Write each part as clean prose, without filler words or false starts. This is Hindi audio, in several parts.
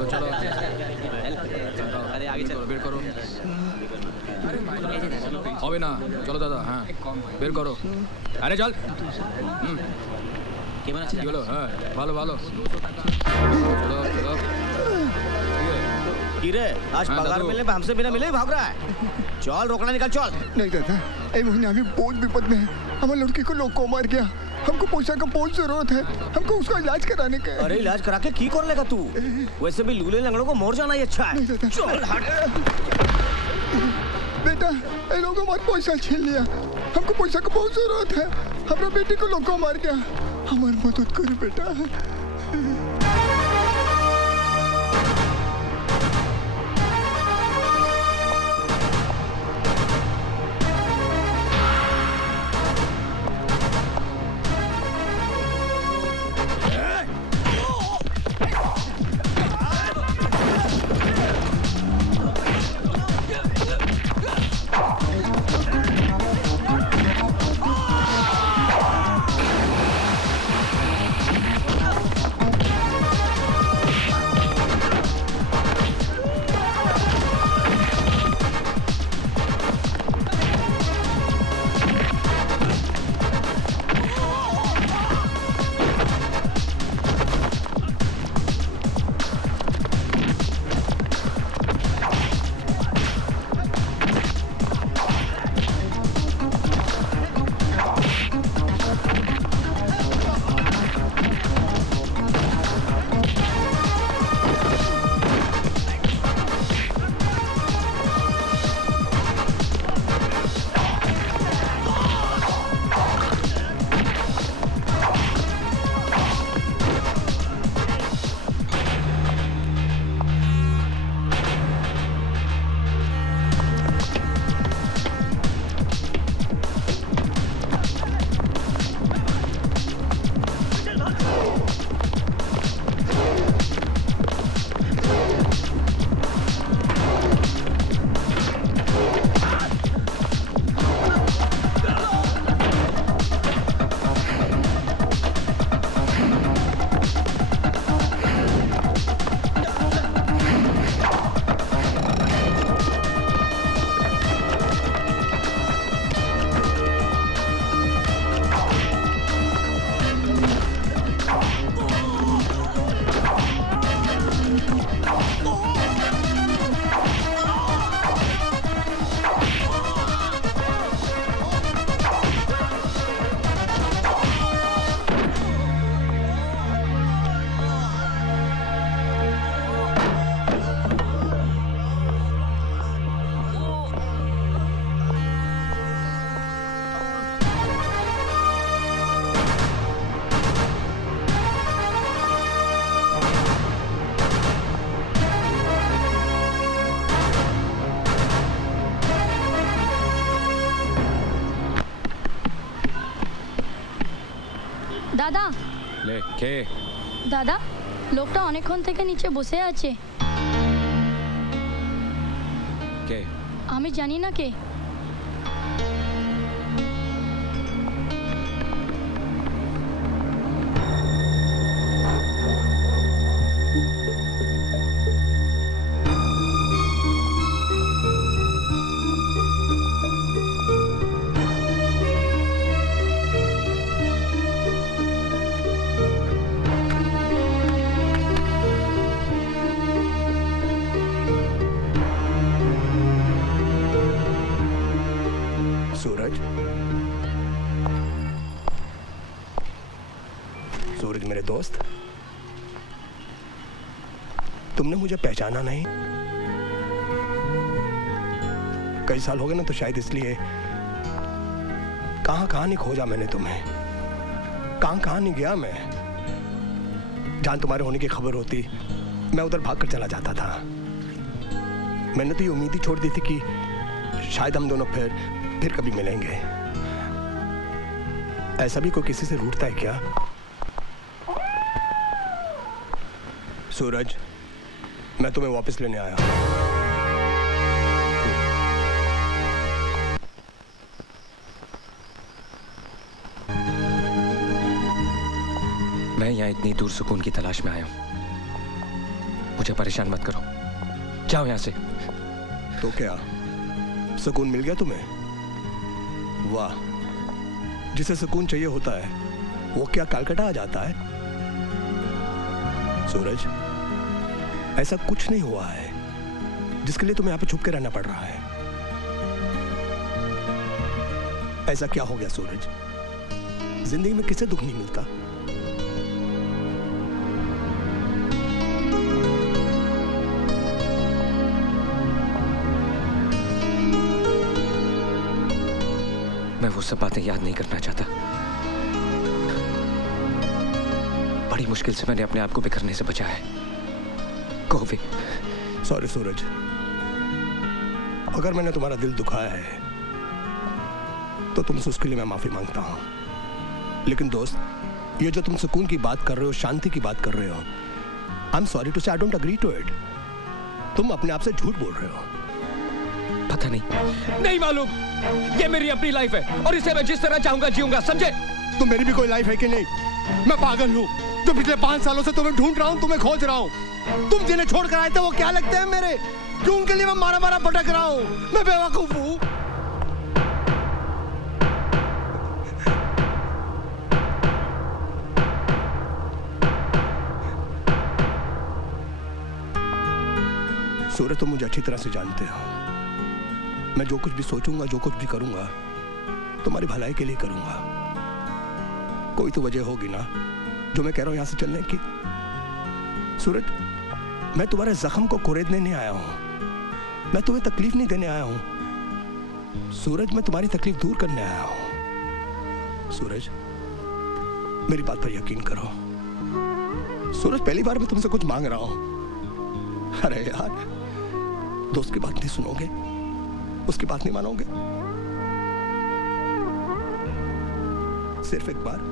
चलो चलो अरे आगे चलो বের করো হবে না চলো দাদা হ্যাঁ বের করো আরে চল কেমন আছে চলো হ্যাঁ ভালো ভালো চলো চলো किरे आज हाँ, पगार दादू। मिलने पे हमसे बिना मिले ही भाग रहा है चल रोकड़ा निकाल चल नहीं दादा ये महीने अभी बहुत विपद में है हमारे लड़की को लोग को मार गया हमको पैसा का बहुत जरूरत है हमको उसका इलाज कराने का है। अरे इलाज करा के की कर लेगा तू वैसे भी लूले लंगड़ों को मोर जाना ही अच्छा है नहीं दादा चल हट बेटा ये लोगों हमारे पैसा छीन लिया हमको पैसा का बहुत जरूरत है हमारे बेटे को लोग को मार गया हमारी मदद करो बेटा দাদা লে কে দাদা লোকটা অনেকক্ষণ থেকে নিচে বসে আছে কে আমি জানি না কে सूरज मेरे दोस्त तुमने मुझे पहचाना नहीं कई साल हो गए ना तो शायद इसलिए कहां नहीं खोजा मैंने तुम्हें कहां नहीं गया मैं जहां तुम्हारे होने की खबर होती मैं उधर भागकर चला जाता था मैंने तो ये उम्मीद ही छोड़ दी थी कि शायद हम दोनों फिर कभी मिलेंगे ऐसा भी कोई किसी से रूठता है क्या सूरज मैं तुम्हें वापस लेने आया मैं यहाँ इतनी दूर सुकून की तलाश में आया हूँ मुझे परेशान मत करो, जाओ यहाँ से। तो क्या सुकून मिल गया तुम्हें? वाह, जिसे सुकून चाहिए होता है वो क्या कलकत्ता आ जाता है? सूरज, ऐसा कुछ नहीं हुआ है जिसके लिए तुम्हें यहाँ पे छुप के रहना पड़ रहा है। ऐसा क्या हो गया सूरज? जिंदगी में किसे दुख नहीं मिलता? मैं वो सब बातें याद नहीं करना चाहता। बड़ी मुश्किल से मैंने अपने आप को बिखरने से बचाया है। Go away. सॉरी सूरज, अगर मैंने तुम्हारा दिल दुखाया है तो तुमसे उसके लिए मैं माफी मांगता हूं। लेकिन दोस्त, ये जो तुम सुकून की बात कर रहे हो, शांति की बात कर रहे हो, I am sorry to say I don't agree to it. तुम अपने आप से झूठ बोल रहे हो। पता नहीं मालूम। ये मेरी अपनी लाइफ है और इसे मैं जिस तरह चाहूंगा जीऊंगा, समझे? तुम मेरी भी कोई लाइफ है कि नहीं? मैं पागल हूँ जो पिछले 5 सालों से तुम्हें ढूंढ रहा हूँ, तुम्हें खोज रहा हूँ। तुम जिन्हें छोड़ कर आए थे वो क्या लगते हैं मेरे? क्यों उनके लिए मैं मारा मारा भटक रहा हूँ? मैं बेवकूफ हूँ। सूरज, तुम मुझे अच्छी तरह से जानते हो। मैं जो कुछ भी सोचूंगा, जो कुछ भी करूंगा, तुम्हारी भलाई के लिए करूंगा। कोई तो वजह होगी ना जो मैं कह रहा हूं यहां से चलने की। सूरज, मैं तुम्हारे जख्म को कुरेदने नहीं आया हूं, मैं तुम्हें तकलीफ नहीं देने आया हूं। सूरज, मैं तुम्हारी तकलीफ दूर करने आया हूं। सूरज, मेरी बात पर यकीन करो। सूरज, पहली बार मैं तुमसे कुछ मांग रहा हूं। अरे यार, दोस्त की बात नहीं सुनोगे? उसकी बात नहीं मानोगे? सिर्फ एक बार।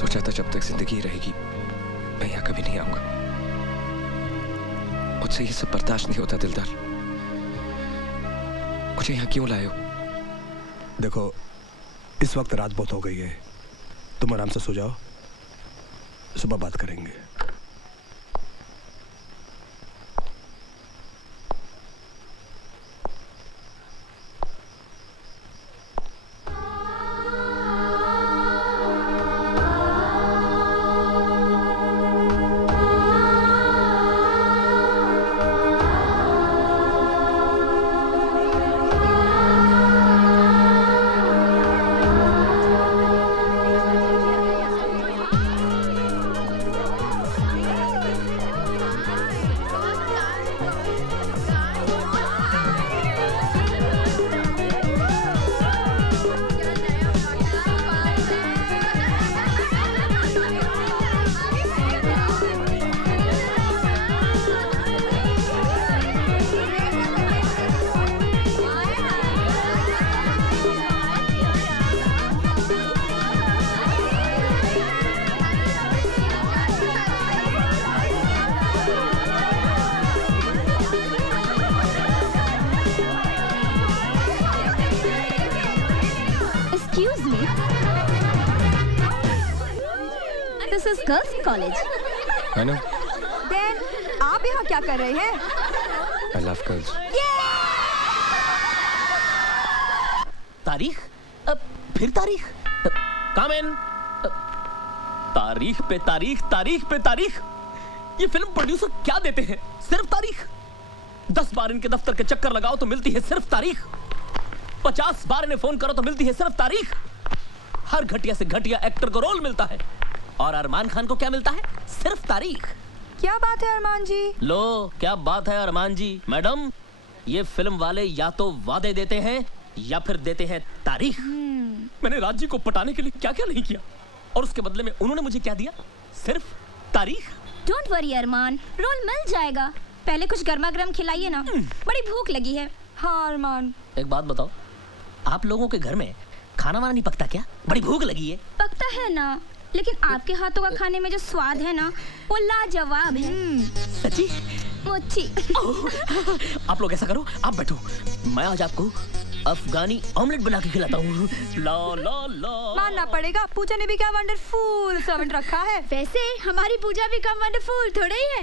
सोचा था जब तक जिंदगी रहेगी मैं यहाँ कभी नहीं आऊंगा। मुझसे ये सब बर्दाश्त नहीं होता दिलदार। मुझे यहाँ क्यों लाए हो? देखो, इस वक्त रात बहुत हो गई है, तुम आराम से सो जाओ, सुबह बात करेंगे। Excuse me. This is girls' college. I know. Then आप यहाँ क्या कर रहे हैं? I love girls. तारीख? फिर तारीख? Come in. तारीख पे तारीख, तारीख पे तारीख। ये फिल्म प्रोड्यूसर क्या देते हैं? सिर्फ तारीख। 10 बार इनके दफ्तर के चक्कर लगाओ तो मिलती है सिर्फ तारीख। 50 बार इन्हें फोन करो तो मिलती है सिर्फ तारीख। हर घटिया से घटिया एक्टर को रोल मिलता है और अरमान खान को क्या मिलता है? सिर्फ तारीख। क्या बात है अरमान जी? लो क्या बात है अरमान जी। मैडम, ये फिल्म वाले या तो वादे देते हैं या फिर देते हैं तारीख। मैंने राज जी को पटाने के लिए क्या क्या नहीं किया, और उसके बदले में उन्होंने मुझे क्या दिया? सिर्फ तारीख। डोंट वरी अरमान, रोल मिल जाएगा। पहले कुछ गर्मा गर्म खिलाइए ना, बड़ी भूख लगी है। हाँ अरमान। एक बात बताओ, आप लोगों के घर में खाना वाना नहीं पकता क्या? बड़ी भूख लगी है। पकता है ना, लेकिन आपके हाथों का खाने में जो स्वाद है ना, वो लाजवाब है। सच्ची? मुच्छी। आप लोग ऐसा करो, आप बैठो, मैं आज आपको अफगानी ऑमलेट बना के खिलाता हूँ। ला ला ला। मानना पड़ेगा, पूजा ने भी क्या वंडरफुल सर्वेंट रखा है। वैसे हमारी पूजा भी कम वंडरफुल थोड़ा ही है।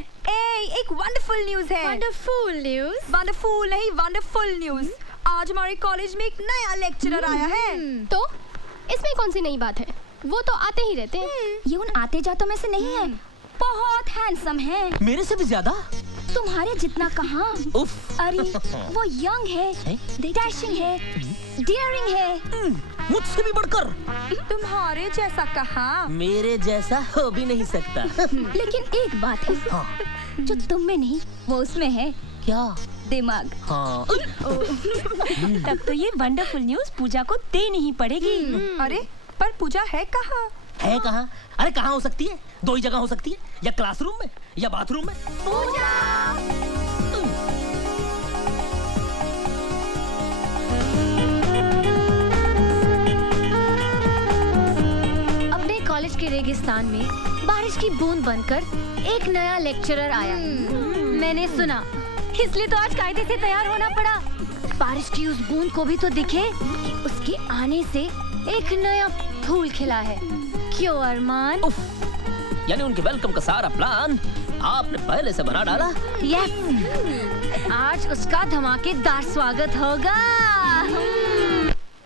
एक वंडरफुल न्यूज है। Wonderful news? वंडरफुल नहीं, वंडरफुल न्यूज। आज हमारे कॉलेज में एक नया लेक्चरर आया है। तो इसमें कौन सी नई बात है? वो तो आते ही रहते हैं। ये उन आते जातों में से नहीं है। बहुत हैंडसम है, मेरे से भी ज्यादा? तुम्हारे जितना कहाँ। उफ। अरे वो यंग है, डैशिंग है, डियरिंग है। मुझसे भी बढ़कर। तुम्हारे जैसा कहाँ। मेरे जैसा हो भी नहीं सकता। लेकिन एक बात है, हाँ। जो तुम में नहीं वो उसमें है। क्या? दिमाग। हाँ। तब तो ये वंडरफुल न्यूज पूजा को देनी ही पड़ेगी। अरे पर पूजा है कहाँ? है कहाँ? अरे कहाँ हो सकती है? दो ही जगह हो सकती है, या क्लासरूम में या बाथरूम में। पूजा! अपने कॉलेज के रेगिस्तान में बारिश की बूंद बनकर एक नया लेक्चरर आया। मैंने सुना, इसलिए तो आज कायदे से तैयार होना पड़ा। बारिश की उस बूंद को भी तो दिखे कि उसके आने से एक नया फूल खिला है। क्यों अरमान? यानी उनके वेलकम का सारा प्लान आपने पहले से बना डाला? यस, आज उसका धमाकेदार स्वागत होगा।